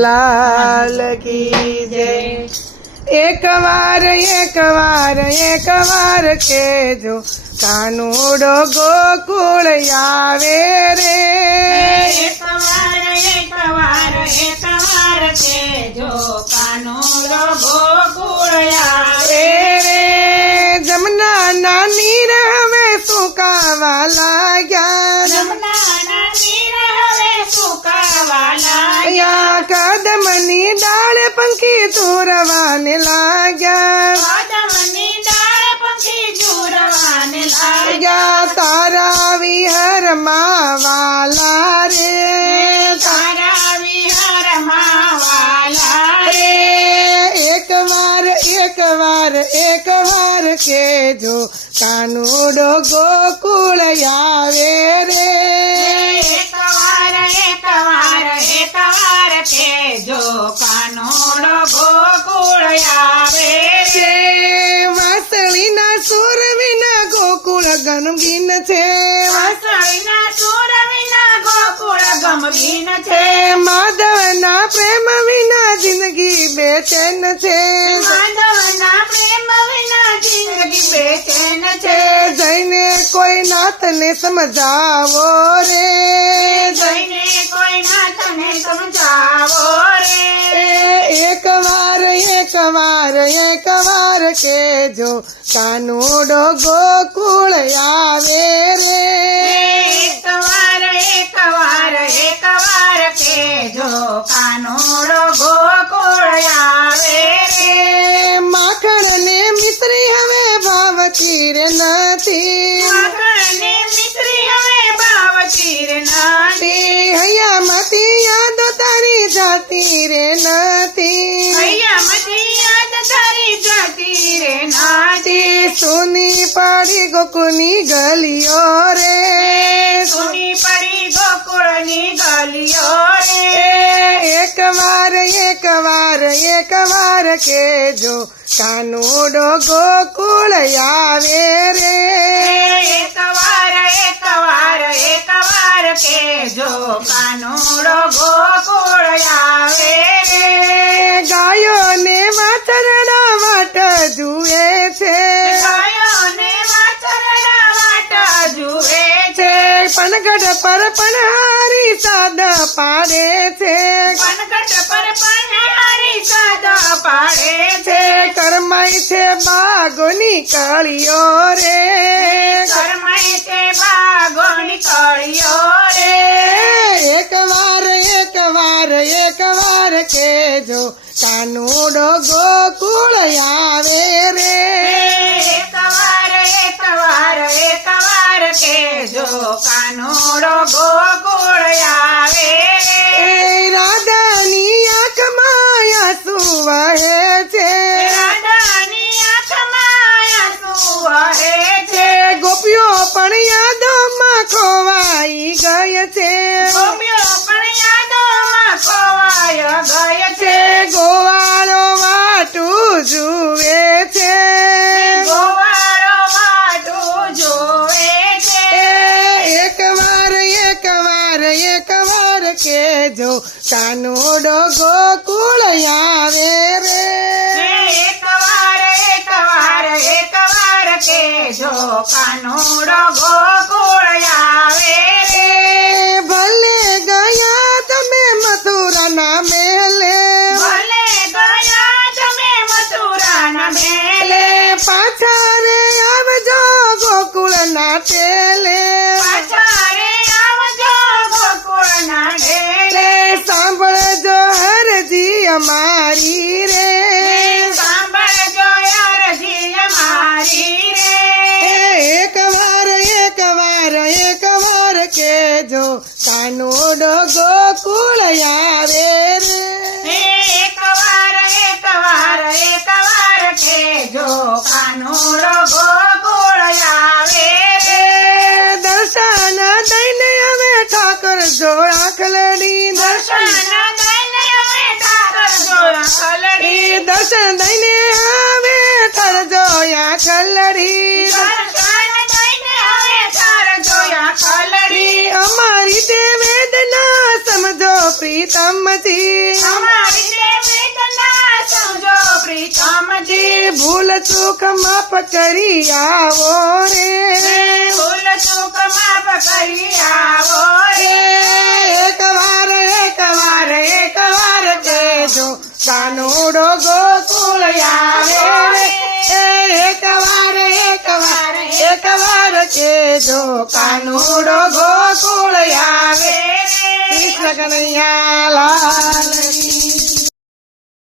લાલ કી જય। એક વાર કેજો કાનુડો ગોકુળ આવે રે। એક વાર કેજો કાનુડો ગોકુળ આવે રે। જમના ના નીર હવે સુકાવા લાગ્યા। જમનાના નીર હવે સુકાવા લાગ્યા। કદમની ડાળ પંખી તુરવાને લાગ્યા। કદમની ડાળ પંખી ઝૂરવાને લાગ્યા। તારા વિહરમાં વાલા રે। તારા વિહારમાં વાલા રે। એક વાર કેજો કાનુડો ગોકુળ આવે રે। એક વાર કેજો કાનુડો ગોકુળ આવે રે। વાસળીના સુર વિના ગોકુળ ગમગીન છે। વાસળીના સુર વિના ગોકુળ ગમગીન છે। માધવના પ્રેમ વિના જિંદગી બેચેન છે। માધવના પ્રેમ વિના જિંદગી બેચેન છે। જઈને કોઈ નાથને સમજાવો રે। જઈને કોઈ નાથને સમજાવો રે। એક વાર કેજો કાનુડો ગોકુળ આવે રે। એક વાર કેજો કાનુડો ગોકુળ આવે રે। માખણ ને મિશ્રી હવે ભાવતી રે નથી। માખણને મિશ્રી હવે ભાવતી રે નથી। હૈયામાંથી યાદો તારી જાતી રે નથી। હૈયામાંથી યાદ તારી જાતી રે નથી। સુની પડી ગોકુળની ગલીઓ રે। સુની પડી ગોકુળની ગલીઓ રે। એક વાર કેજો કાનુડો ગોકુળ આવે રે। એક વાર કેજો કાનુડો ગોકુળ આવે રે। ગાયોને વાછરડા વાટ જુએ છે। ગાયોને વાછરડા વાટ જુએ છે। પનગઢ પર પનહારી સાદ પાડે છે। પનગઢ પર પનહારી સાદ પાડે છે। કરમાય છે બાગોની કળીઓ રે। કરમાય છે બાગોની કળીઓ રે। એક વાર કેજો કાનુડો ગોકુળ આવે રે। એક વાર કેજો કાનુડો ગોકુળ આવે રે। રાધાની આંખમાં આંસુ વહે છે। રાધાની આંખમાં આંસુ વહે છે। ગોપીઓ પણ યાદોમાં ખોવાઈ ગઈ છે। ગોપીઓ પણ યાદોમાં ખોવાય ગઈ છે। ગોવાળો વાટું જુએ છે। ગોવાળો વાટું જોવે છે। એક વાર કેજો કાનુડો ગોકુળ આવે રે। એક વાર કેજો કાનુડો ગોકુળ આવે રે। ભલે ગયા તમે મથુરાના મેલે। ભલે ગયા તમે મથુરાના મેલે। પાછા રે આવજો ગોકુળના ટેલે। પાછા રે આવજો ગોકુળના ઢેલે। સાંભળજો હરજી અમારી રે। સાંભળજો અરજી અમારી રે। એક વાર કેજો કાનુડો ગોકુળ આવે રે। એક વાર કેજો કાનુડો ગોકુળ આવે રે। દર્શન દઈને હવે ઠાકર જો આખલડી। દર્શન દઈને હવે ઠાકર જોયા ખલડી। દર્શન દઈને હવે ઠરજો આખલડી। દર્શન દઈને હવે ઠાર જોયા ખલડી। અમારી તે વેદના સમજો પ્રીત પ્રીતમજી અમારી દેવી ના સમજો પ્રીતમજી ભૂલ ચૂક માફ કરી આવો રે ભૂલ ચૂક માફ કરી આવો રે એકવાર કેજો કાનુડો ગોકુળ આવે રે એકવાર કેજો કાનુડો ગોકુળ આવે કૃષ્ણ કનૈયા લાલ કી